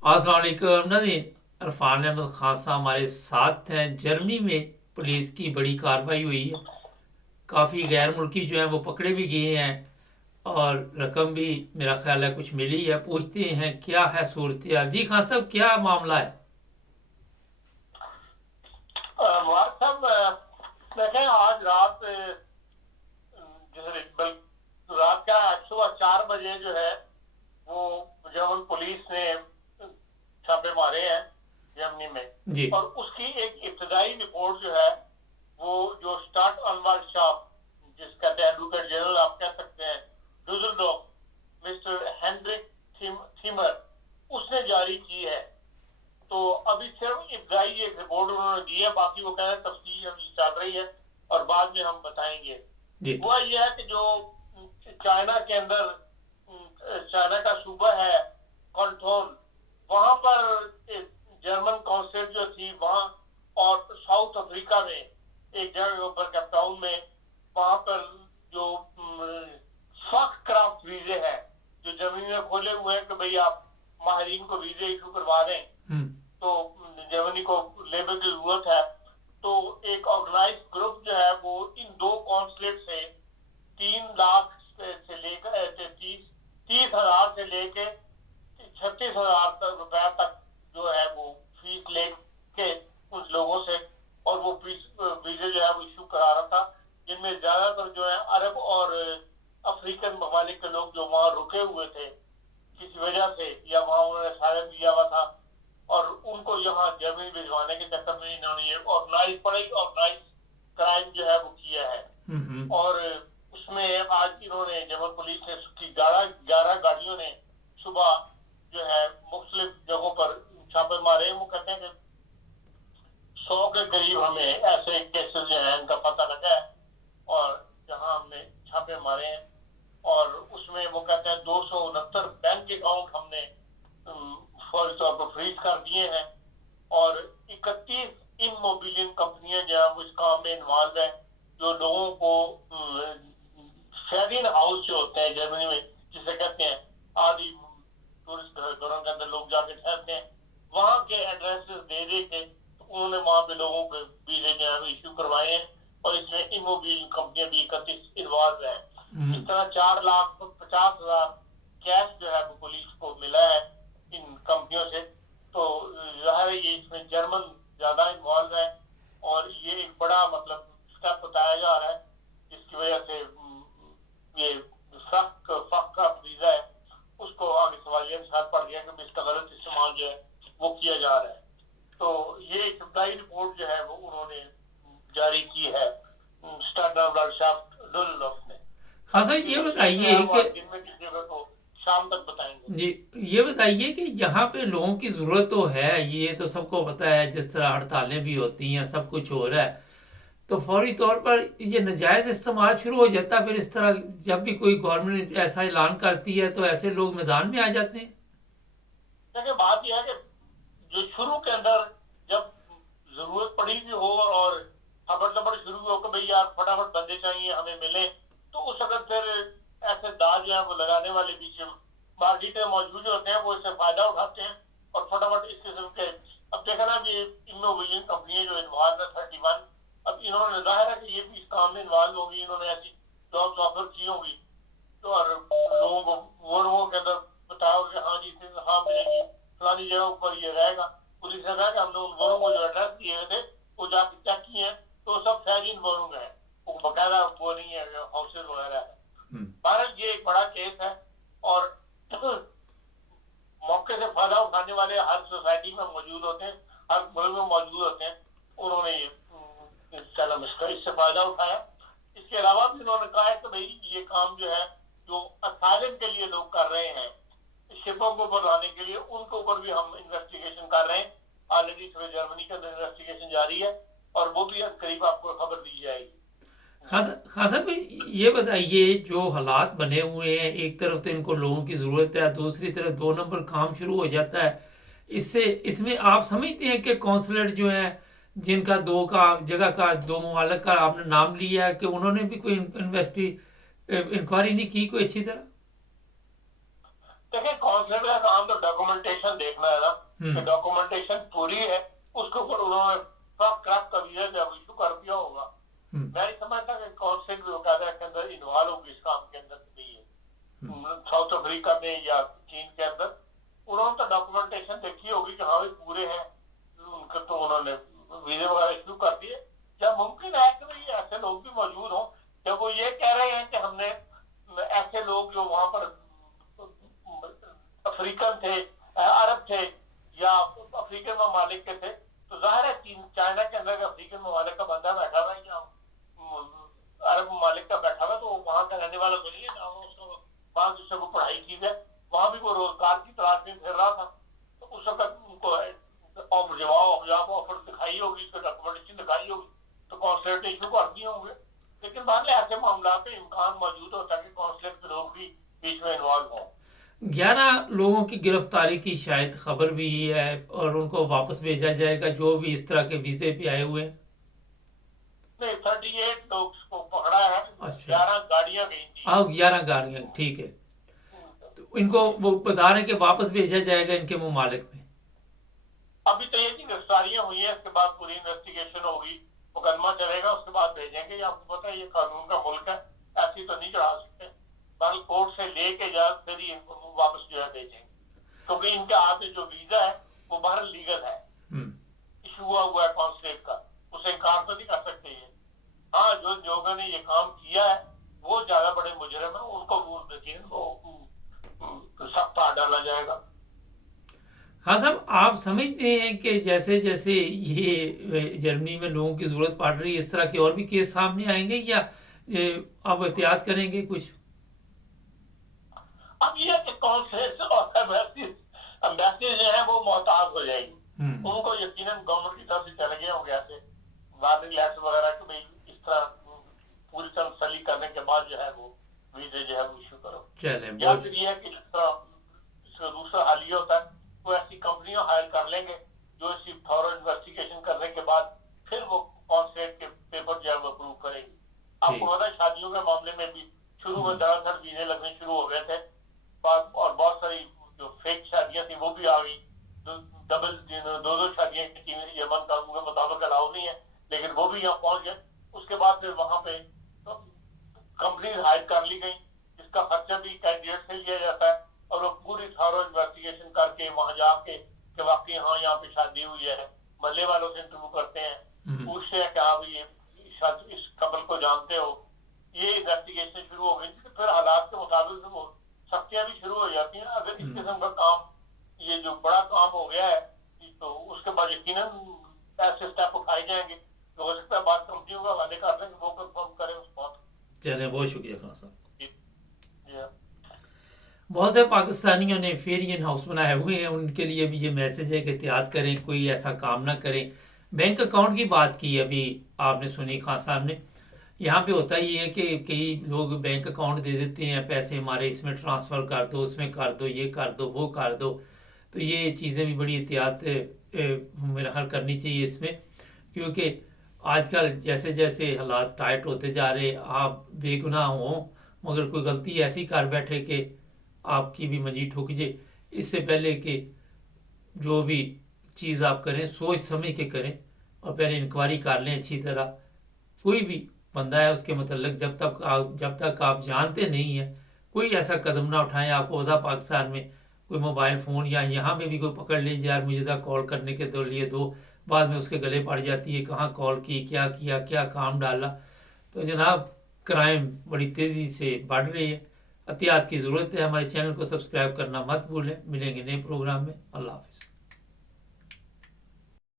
अस्सलाम वालेकुम नाज़रीन। इरफान अहमद खान साहब हमारे साथ हैं। जर्मनी में पुलिस की बड़ी कार्रवाई हुई है। काफ़ी गैर मुल्की जो हैं वो पकड़े भी गए हैं और रकम भी मेरा ख्याल है कुछ मिली है। पूछते हैं क्या है सूरत हाल। जी खान साहब, क्या मामला है? मुबारक साहब, देखें आज रात रात का 4:30 जो है वो जर्मन पुलिस ने छापे मारे हैं जर्मनी जी। में। और उसकी एक इब्तदाई रिपोर्ट जो है वो जो स्टार्ट अनवाल शाह, जिस कहते हैं एडवोकेट जनरल आप कह सकते हैं, डुसलडोर्फ, मिस्टर हेनरिक थीमर, उसने जारी की है। तो अभी सिर्फ इब्तदाई एक रिपोर्ट उन्होंने दी है, बाकी वो कह रहे हैं तफ्सील अभी चल रही है और बाद में हम बताएंगे। जी। वो ये है कि जो चाइना के अंदर, चाइना का सूबा है कॉन्टोन, वहां पर एक जर्मन कॉन्सुलेट जो थी वहां, और साउथ अफ्रीका में एक जगह के ऊपर कैपटाउन में, वहां पर जो सख्त क्राफ्ट वीजे हैं जो जर्मनी में खोले हुए हैं कि भाई आप माहरीन को वीजे इशू करवा दें, तो जर्मनी को लेबर की जरूरत है। तो एक ऑर्गेनाइज ग्रुप जो है वो इन दो कॉन्सुलेट से 3 लाख से लेकर 30,000 से लेके 36,000 रुपए तक जो है वो फीस लेके उन लोगों से, और वो वीजे जो है वो इशू करा रहा था, जिनमें ज्यादातर जो है अरब और अफ्रीकन ममालिक के लोग जो वहां रुके हुए थे किसी वजह से, या वहां उन्होंने सारे दिया हुआ था, और उनको यहाँ जर्मनी भिजवाने के चक्कर में इन्होंने ये ऑर्गेनाइज क्राइम जो है वो किया है। और उसमें आज इन्होंने जर्मन पुलिस ने उसकी 11 गाड़ियों ने सुबह जो है मुख्तलिफ जगहों पर छापे मारे। वो कहते हैं कि 100 के करीब हमें ऐसे केसेस जो है इनका पता लगा है और जहां हमने छापे मारे हैं। और उसमें वो कहते हैं 269 बैंक अकाउंट हमने फौरी तौर पर फ्रीज कर दिए हैं, और 31 इमोबिलियन कंपनियां जो है वो इस काम में इन्वॉल्व है, जो लोगों को फेरियन हाउस जो होते हैं जर्मनी में, जिसे कहते हैं आदि टूरिस्ट घरों के अंदर लोग जाके ठहरते हैं, वहां के एड्रेसेस दे दे के उन्होंने वहां पे लोगों के वीजे जो है इशू करवाए हैं। और इसमें इमोबिलियन कंपनियां भी 31 इन्वॉल्व है। इस तरह 4,50,000 कैश जो है वो पुलिस को मिला है इन कंपनियों से। तो जाहिर है ये इसमें जर्मन ज्यादा इन्वॉल्व है, और ये एक बड़ा मतलब स्टेप बताया जा रहा है, जिसकी वजह से ये सख्त का वीजा है उसको आगे सवालिया निशान पड़ गया कि इसका गलत इस्तेमाल जो है वो किया जा रहा है। तो ये एक इब्तदाई रिपोर्ट जो है वो उन्होंने जारी की है डुसलडोर्फ ने। खान साहब ये बताइए कि दिन में किसी जगह को शाम तक बताएंगे। जी, ये बताइए कि यहाँ पे लोगों की ज़रूरत तो है, ये तो सबको पता है। जिस तरह हड़तालें भी होती हैं, सब कुछ हो रहा है, तो फौरी तौर पर ये नाजायज़ इस्तेमाल शुरू हो जाता है। फिर इस तरह जब भी कोई गवर्नमेंट ऐसा ऐलान करती है तो ऐसे लोग मैदान में आ जाते हैं। देखिए बात यह है कि जो शुरू के अंदर जब जरूरत पड़ी भी हो और खबर खबर शुरू हो कि भाई यार फटाफट बंदे चाहिए हमें मिले, तो उस वक्त फिर ऐसे दाज जो है वो लगाने वाले पीछे मार्केट में मौजूद होते हैं, वो इससे फायदा उठाते हैं और फटाफट इस किस्म के। अब देखा ना कि इनोवेशन कंपनियां जो इन्वॉल्व है 31, अब इन्होंने जाहिर है कि ये भी इस काम में इन्वॉल्व होगी, इन्होंने ऐसी जॉब्स ऑफर की होंगी, तो और लोगों को वो लोगों के अंदर बताया कि हाँ जी इतनी तनख्वाह मिलेगी, फलानी जगह पर ये रहेगा। पुलिस ने कहा कि हमने उन लोगों को जो एड्रेस दिए हुए थे वो जाके चेक किए हैं, तो सब फैजिन बोलूंगा है, वो बकायदा वो नहीं है, हाउसेज वगैरह है। भारत ये एक बड़ा केस है, और मौके से फायदा उठाने वाले हर सोसाइटी में मौजूद होते हैं, हर मुल्क में मौजूद होते हैं। उन्होंने इससे फायदा उठाया। इसके अलावा भी उन्होंने कहा है कि भाई ये काम जो है जो असाइलम के लिए लोग कर रहे हैं, शिपों को ऊपर लाने के लिए, उनके ऊपर भी हम इन्वेस्टिगेशन कर रहे हैं। ऑलरेडी जर्मनी के अंदर इन्वेस्टिगेशन जारी है और वो भी करीब आपको खबर दी जाएगी। खासा भाई ये बताइए, जो हालात बने हुए हैं, एक तरफ तो इनको लोगों की ज़रूरत है, दूसरी तरफ 2 नंबर काम शुरू हो जाता है। इससे इसमें आप समझते हैं कि कौंसलर जो है, जिनका दो का जगह का दो ममालिक का आपने नाम लिया है, कि उन्होंने भी कोई इंक्वायरी नहीं की कोई अच्छी तरह? देखिए कॉन्सुलेट का काम तो डॉक्यूमेंटेशन देखना है ना, कि डॉक्यूमेंटेशन पूरी है, उसके ऊपर उन्होंने फर्स्ट क्लास का वीजा जब इशू कर दिया होगा। मैं नहीं समझता कि कॉन्सुलेट भी बाकायदा के अंदर इन्वॉल्व होगी इस काम के अंदर नहीं है। साउथ अफ्रीका में या चीन के अंदर उन्होंने तो डॉक्यूमेंटेशन देखी होगी कि हाँ भाई पूरे हैं, उनके तो उन्होंने वीजे वगैरह इशू कर दिए। क्या मुमकिन है कि भाई ऐसे लोग भी मौजूद हों जब वो ये कह रहे हैं कि हमने ऐसे लोग जो वहां पर अफ्रीकन थे, अरब थे या अफ्रीकन ममालिक के थे, तो जाहिर है चीन चाइना के अंदर अफ्रीकन ममालिक का बंदा बैठा हुआ है या अरब ममालिक का बैठा हुआ है, तो वहां का रहने वाला तो नहीं है ना, उसको वहां दूसरे को पढ़ाई की है, वहां भी वो रोजगार की तलाश में फिर रहा था, तो उस वक्त उनको जवाब ऑफर दिखाई होगी, उसको डॉक्यूमेंटेशन दिखाई होगी, तो कॉन्सुलेट इशू कर दिए होंगे। लेकिन बाद में ऐसे मामला पे इम्कान मौजूद होता है कि कॉन्सुलेट के लोग भी बीच में इन्वॉल्व हों। 11 लोगों की गिरफ्तारी की शायद खबर भी है और उनको वापस भेजा जाएगा जो भी इस तरह के वीजे पे आए हुए हैं। नहीं, 38 लोग को पकड़ा है। अच्छा। 11 गाड़ियां गई थी। 11 गाड़ियां, ठीक है। तो इनको वो बता रहे हैं कि वापस भेजा जाएगा इनके मुमालिक में। अभी तो ये गिरफ्तारियां हुई है, इसके बाद पूरी इन्वेस्टिगेशन होगी, मुकदमा चलेगा, उसके बाद भेजेंगे। आपको पता है ये कानून का मुल्क है, ऐसी तो नहीं चढ़ा सकते, बल्कि कोर्ट से लेके जा फिर ही इनको वापस जो है भेजेंगे, क्योंकि इनके हाथ में जो वीजा है वो बाहर लीगल है, इशू हुआ है कॉन्सुलेट का, उसे इनकार तो नहीं कर सकते ये। हाँ, जो लोगों ने ये काम किया है वो ज्यादा बड़े मुजरिम है, उनको सख्त डाला जाएगा। हाँ साहब, आप समझते हैं कि जैसे जैसे ये जर्मनी में लोगों की जरूरत पड़ रही है इस तरह के और भी केस सामने आएंगे या अब एहतियात करेंगे कुछ? अब ये कि कॉन्सुलेट और एम्बेसी जो है वो मोहताज हो जाएगी, उनको यकीनन गवर्नमेंट की तरफ से चले गए होंगे ऐसे वार्निंग लेटर वगैरह कि भाई इस तरह पूरी तरह तसल्ली करने के बाद जो है वो वीजे जो है वो इशू करो। या फिर ये है कि दूसरा हाल ये होता है वो ऐसी कंपनियां हायर कर लेंगे जो इसी थॉरो इन्वेस्टिगेशन करने के बाद फिर वो कॉन्सुलेट के पेपर जो है वो अप्रूव करेंगे। आपको पता है शादियों के मामले में भी शुरू में धड़ाधड़ वीजे लगने शुरू हो गए थे, और बहुत सारी जो फेक शादियां थी वो भी आ गई, दो शादियां यमन कानून के मुताबिक अलाउ नहीं है, लेकिन वो भी यहाँ पहुंच गए। उसके बाद फिर वहां पे कंपनी हायर कर ली गई जिसका खर्चा भी कैंडिडेट से लिया जाता है, और वो पूरी थॉरो इन्वेस्टिगेशन करके वहां जाके कि वाकई हाँ यहाँ पे शादी हुई है, मल्ले वालों से इंटरव्यू करते हैं, पूछते हैं कि हाँ भाई ये इस कपल को जानते हो, ये इन्वेस्टिगेशन शुरू हो गई। फिर हालात के मुताबिक वो सख्तियां भी शुरू हो जाती हैं। अगर इस किस्म का काम ये जो बड़ा काम हो गया है तो उसके बाद यकीनन ऐसे स्टेप उठाए जाएंगे, तो हो सकता है बात कंपनियों का हवाले कर दें, वो कंफर्म करें उस बात। चले, बहुत शुक्रिया खान साहब। बहुत से पाकिस्तानियों ने फेरियन हाउस बनाए हुए हैं, उनके लिए भी ये मैसेज है कि एहतियात करें, कोई ऐसा काम ना करें। बैंक अकाउंट की बात की अभी आपने सुनी खान साहब ने, यहाँ पे होता ही है कि कई लोग बैंक अकाउंट दे देते हैं, पैसे हमारे इसमें ट्रांसफ़र कर दो, उसमें कर दो, ये कर दो, वो कर दो। तो ये चीज़ें भी बड़ी एहतियात मेरा ख्याल करनी चाहिए इसमें, क्योंकि आजकल जैसे जैसे हालात टाइट होते जा रहे, आप बेगुनाह हों मगर कोई गलती ऐसी कर बैठे कि आपकी भी मंजी ठुक जाए, इससे पहले कि जो भी चीज़ आप करें सोच समझ के करें और पहले इंक्वायरी कर लें अच्छी तरह। कोई भी बंदा है उसके मतलब जब तक आप जानते नहीं हैं कोई ऐसा कदम ना उठाएं। आपको पता पाकिस्तान में कोई मोबाइल फ़ोन या यहाँ पे भी कोई पकड़ लीजिए, यार मुझे तो कॉल करने के लिए दो, बाद में उसके गले पड़ जाती है, कहाँ कॉल की, क्या किया, क्या काम डाला। तो जनाब क्राइम बड़ी तेज़ी से बढ़ रही है, एहतियात की ज़रूरत है। हमारे चैनल को सब्सक्राइब करना मत भूलें। मिलेंगे नए प्रोग्राम में। अल्लाह हाफ़िज़।